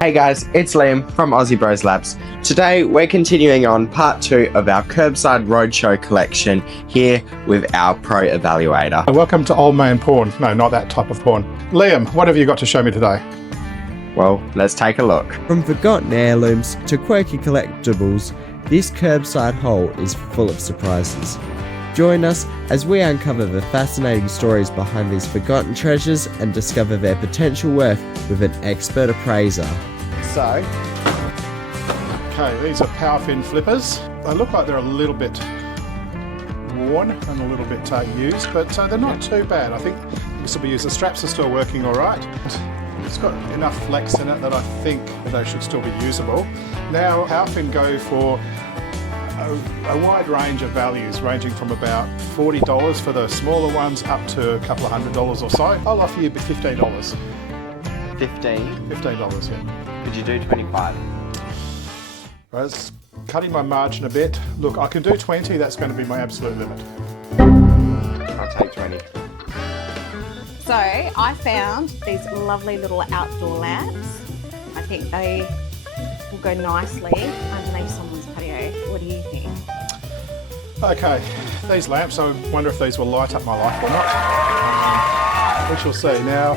Hey guys, it's Liam from Aussie Bros Labs. Today we're continuing on part 2 of our Curbside Roadshow collection here with our Pro Evaluator. Welcome to Old Man Porn. No, not that type of porn. Liam, what have you got to show me today? Well, let's take a look. From forgotten heirlooms to quirky collectibles, this curbside hole is full of surprises. Join us as we uncover the fascinating stories behind these forgotten treasures and discover their potential worth with an expert appraiser. Okay, these are power fin flippers. They look like they're a little bit worn and a little bit used, but they're not too bad. I think this will be used. The straps are still working all right. It's got enough flex in it that I think they should still be usable. Now, power fin go for a wide range of values, ranging from about $40 for the smaller ones up to a couple of $100 or so. I'll offer you $15. 15? $15, yeah. Could you do 25? Right, it's cutting my margin a bit. Look, I can do 20, that's going to be my absolute limit. I'll take 20. So I found these lovely little outdoor lamps. I think they will go nicely underneath someone's patio. What do you think? Okay, these lamps, I wonder if these will light up my life or not. We shall see. Now,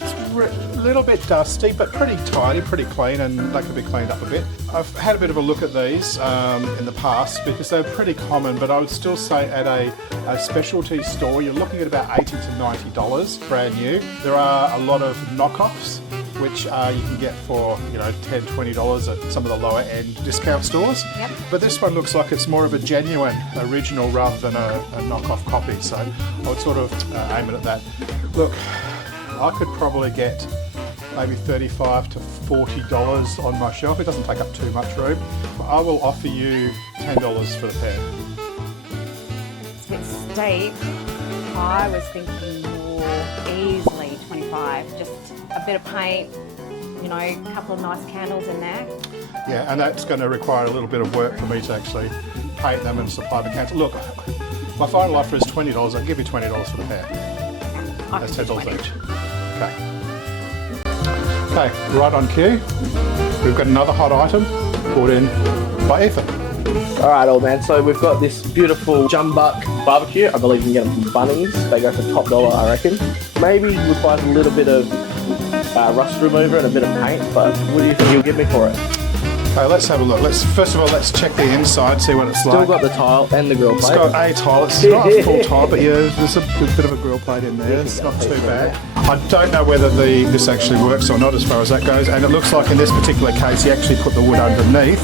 it's a little bit dusty, but pretty tidy, pretty clean, and they can be cleaned up a bit. I've had a bit of a look at these in the past because they're pretty common, but I would still say at a specialty store, you're looking at about $80 to $90 brand new. There are a lot of knockoffs, which you can get for $10, $20 at some of the lower end discount stores. Yep. But this one looks like it's more of a genuine original rather than a knockoff copy, so I would sort of aim it at that. Look, I could probably get maybe $35 to $40 on my shelf. It doesn't take up too much room. I will offer you $10 for the pair. It's a bit steep. I was thinking more easily 25. Just a bit of paint, a couple of nice candles in there. Yeah, and that's going to require a little bit of work for me to actually paint them and supply the candles. Look, my final offer is $20. I'll give you $20 for the pair. That's $10 each. Okay, right on cue. We've got another hot item brought in by Ethan. Alright, old man, so we've got this beautiful Jumbuck barbecue. I believe you can get them from Bunnings. They go for top dollar, I reckon. Maybe requires a little bit of rust remover and a bit of paint, but what do you think you'll give me for it? Okay, let's have a look. First of all, let's check the inside, see what it's Still like. got the tile and the grill plate. It's got a tile. It's not a full tile, but yeah, there's a bit of a grill plate in there. It's not too bad. I don't know whether this actually works or not as far as that goes, and it looks like in this particular case he actually put the wood underneath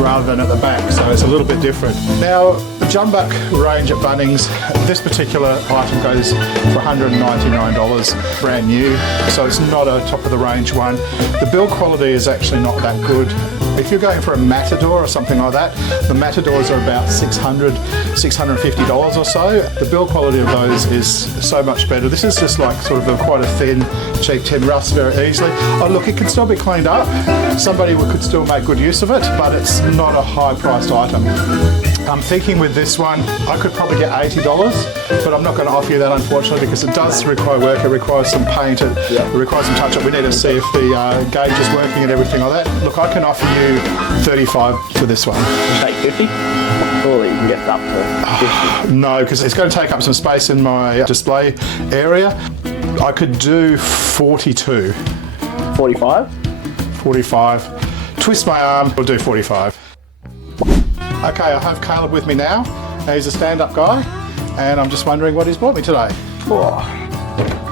rather than at the back, so it's a little bit different. Now, the Jumbuck range at Bunnings, this particular item goes for $199 brand new, so it's not a top of the range one. The build quality is actually not that good. If you're going for a Matador or something like that, the Matadors are about $600, $650 or so. The build quality of those is so much better. This is just like sort of quite a thin, cheap tin, rusts very easily. Oh look, it can still be cleaned up. Somebody could still make good use of it, but it's not a high priced item. I'm thinking with this one, I could probably get $80, but I'm not going to offer you that unfortunately because it does require work, it requires some paint, it requires some touch up. We need to see if the gauge is working and everything like that. Look, I can offer you $35 for this one. Take 50? Surely you can get up to 50. No, because it's going to take up some space in my display area. I could do 42. 45? 45. Twist my arm, we'll do 45. Okay, I have Caleb with me now. He's a stand-up guy, and I'm just wondering what he's brought me today.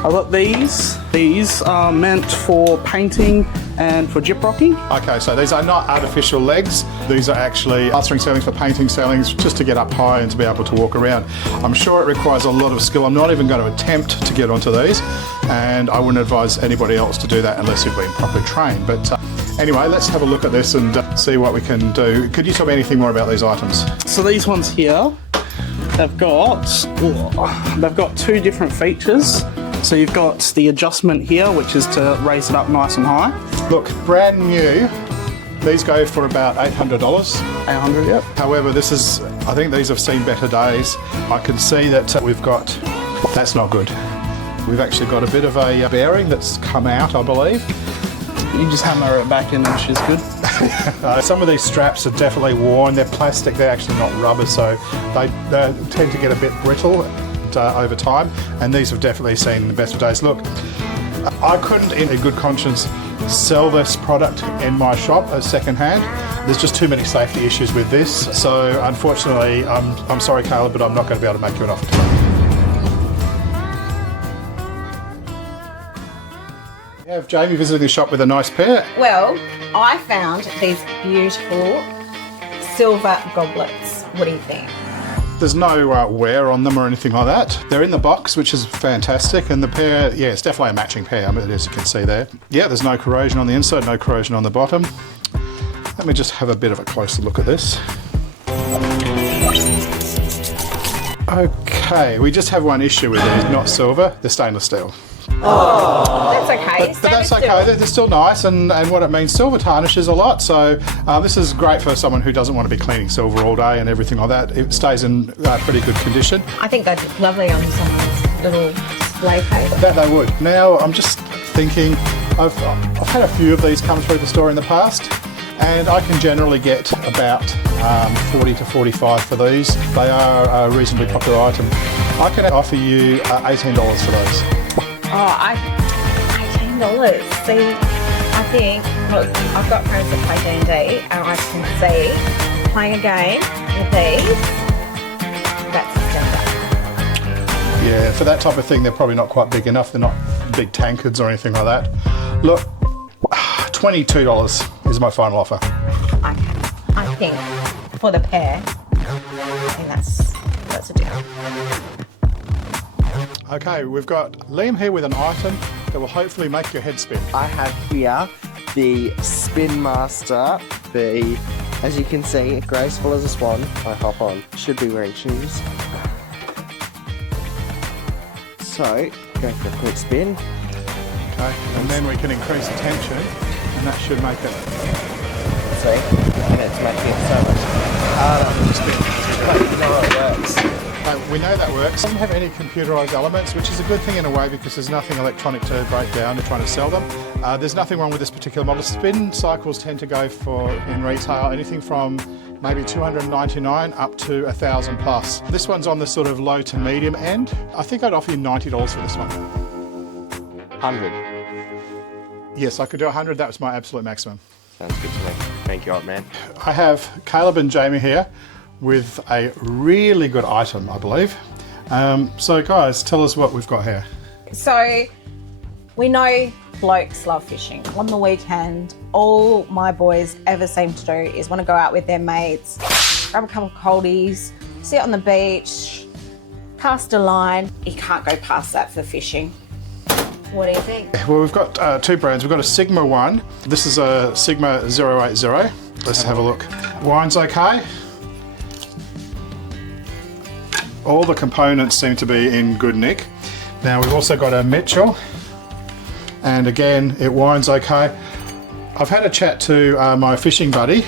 I've got these. These are meant for painting and for gyprocking. Okay, so these are not artificial legs. These are actually plastering ceilings for painting ceilings, just to get up high and to be able to walk around. I'm sure it requires a lot of skill. I'm not even going to attempt to get onto these, and I wouldn't advise anybody else to do that unless you've been properly trained. But anyway, let's have a look at this and see what we can do. Could you tell me anything more about these items? So these ones here, they've got two different features. So you've got the adjustment here, which is to raise it up nice and high. Look, brand new. These go for about $800. 800, yep. However, I think these have seen better days. I can see that that's not good. We've actually got a bit of a bearing that's come out, I believe. You just hammer it back in and she's good. Some of these straps are definitely worn. They're plastic, they're actually not rubber, so they tend to get a bit brittle over time, and these have definitely seen the best of days. Look, I couldn't in a good conscience sell this product in my shop as second-hand. There's just too many safety issues with this, so unfortunately, I'm sorry Caleb, but I'm not going to be able to make you an offer today. We have Jamie visiting the shop with a nice pair. Well, I found these beautiful silver goblets. What do you think? There's no wear on them or anything like that. They're in the box, which is fantastic, and the pair, yeah, it's definitely a matching pair, as you can see there. Yeah, there's no corrosion on the inside, no corrosion on the bottom. Let me just have a bit of a closer look at this. Okay, we just have one issue with these, not silver, they're stainless steel. That's okay. But that's okay, they're still nice, and what it means, silver tarnishes a lot, so this is great for someone who doesn't want to be cleaning silver all day and everything like that. It stays in pretty good condition. I think they'd look lovely on someone's little display paper. That they would. Now, I'm just thinking, I've had a few of these come through the store in the past, and I can generally get about 40 to 45 for these. They are a reasonably popular item. I can offer you $18 for those. Oh, $18. See, I think, look, I've got friends that play D&D, and I can see playing a game with these, that's a standard. Yeah, for that type of thing, they're probably not quite big enough. They're not big tankards or anything like that. Look, $22 is my final offer. I think for the pair, I think that's a deal. Okay, we've got Liam here with an item that will hopefully make your head spin. I have here the Spin Master, as you can see, graceful as a swan. I hop on. Should be wearing shoes. So, go for a quick spin. Okay, and then we can increase the tension, and that should make it. See? And it's making it so much harder. But you know it works. We know that works. It doesn't have any computerised elements, which is a good thing in a way because there's nothing electronic to break down. They're trying to sell them. There's nothing wrong with this particular model. Spin cycles tend to go for, in retail, anything from maybe $299 up to $1,000 plus. This one's on the sort of low to medium end. I think I'd offer you $90 for this one. 100. Yes, I could do 100. That was my absolute maximum. Sounds good to me. Thank you, old man. I have Caleb and Jamie here with a really good item, I believe. So guys, tell us what we've got here. So, we know blokes love fishing. On the weekend, all my boys ever seem to do is want to go out with their mates, grab a couple of coldies, sit on the beach, cast a line. You can't go past that for fishing. What do you think? Well, we've got two brands. We've got a Sigma one. This is a Sigma 080. Let's have a look. Wine's okay. All the components seem to be in good nick. Now we've also got a Mitchell, and again, it winds okay. I've had a chat to my fishing buddy,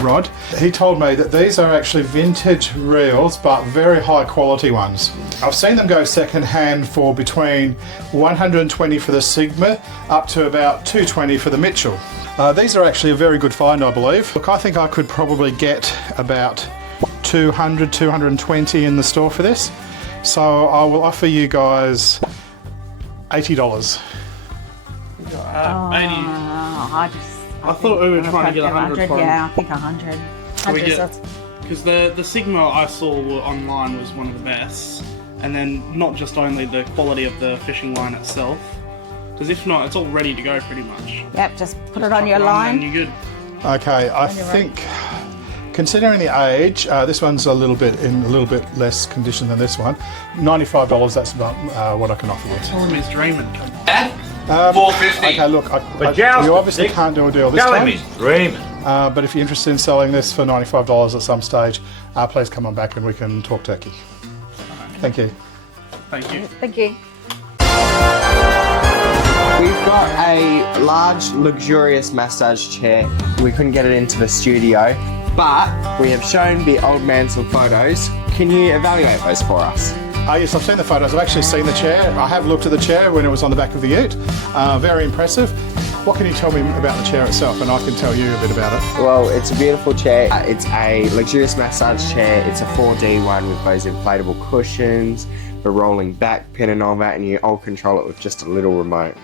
Rod. He told me that these are actually vintage reels, but very high quality ones. I've seen them go second hand for between $120 for the Sigma up to about $220 for the Mitchell. These are actually a very good find, I believe. Look, I think I could probably get about $200, $220 in the store for this. So I will offer you guys $80. I thought we were trying to get 100 for Yeah, I think 100. Because the Sigma I saw online was one of the best, and then not just only the quality of the fishing line itself, because if not, it's all ready to go pretty much. Yep, just put it on your line. And you're good. Okay, I think, considering the age, this one's a little bit less condition than this one. $95, that's about what I can offer with. Telling me he's dreaming. $4.50. Okay, look, you obviously can't do a deal this time. Dreaming. But if you're interested in selling this for $95 at some stage, please come on back and we can talk turkey. Thank you. Thank you. Thank you. We've got a large, luxurious massage chair. We couldn't get it into the studio, but we have shown the old man some photos. Can you evaluate those for us? Yes, I've seen the photos. I've actually seen the chair. I have looked at the chair when it was on the back of the ute. Very impressive. What can you tell me about the chair itself, and I can tell you a bit about it? Well, it's a beautiful chair. It's a luxurious massage chair. It's a 4D one with those inflatable cushions, the rolling back pin and all that, and you all control it with just a little remote.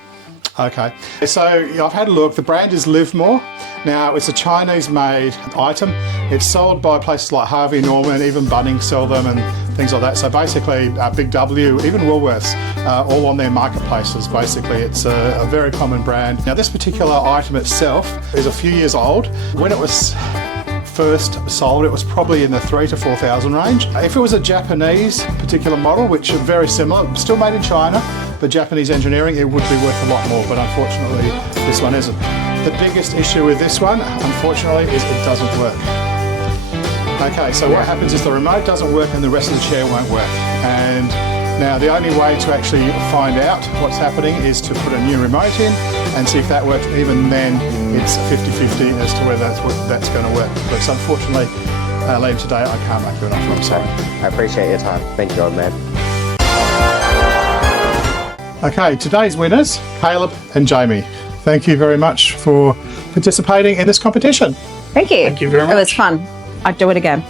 Okay, so I've had a look. The brand is Livemore. Now, it's a Chinese-made item. It's sold by places like Harvey Norman, even Bunnings sell them and things like that. So basically, Big W, even Woolworths, all on their marketplaces. Basically, it's a very common brand. Now, this particular item itself is a few years old. When it was first sold, it was probably in the 3,000 to 4,000 range. If it was a Japanese particular model, which are very similar, still made in China, but Japanese engineering, it would be worth a lot more, but unfortunately this one isn't. The biggest issue with this one, unfortunately, is it doesn't work. Okay, so what happens is the remote doesn't work and the rest of the chair won't work. And now the only way to actually find out what's happening is to put a new remote in and see if that works. Even then, it's 50-50 as to whether that's going to work. But unfortunately, later today, I can't make you an offer. I'm sorry. I appreciate your time. Thank you, old man. Okay, today's winners, Caleb and Jamie. Thank you very much for participating in this competition. Thank you. Thank you very It was much. fun. I'd do it again.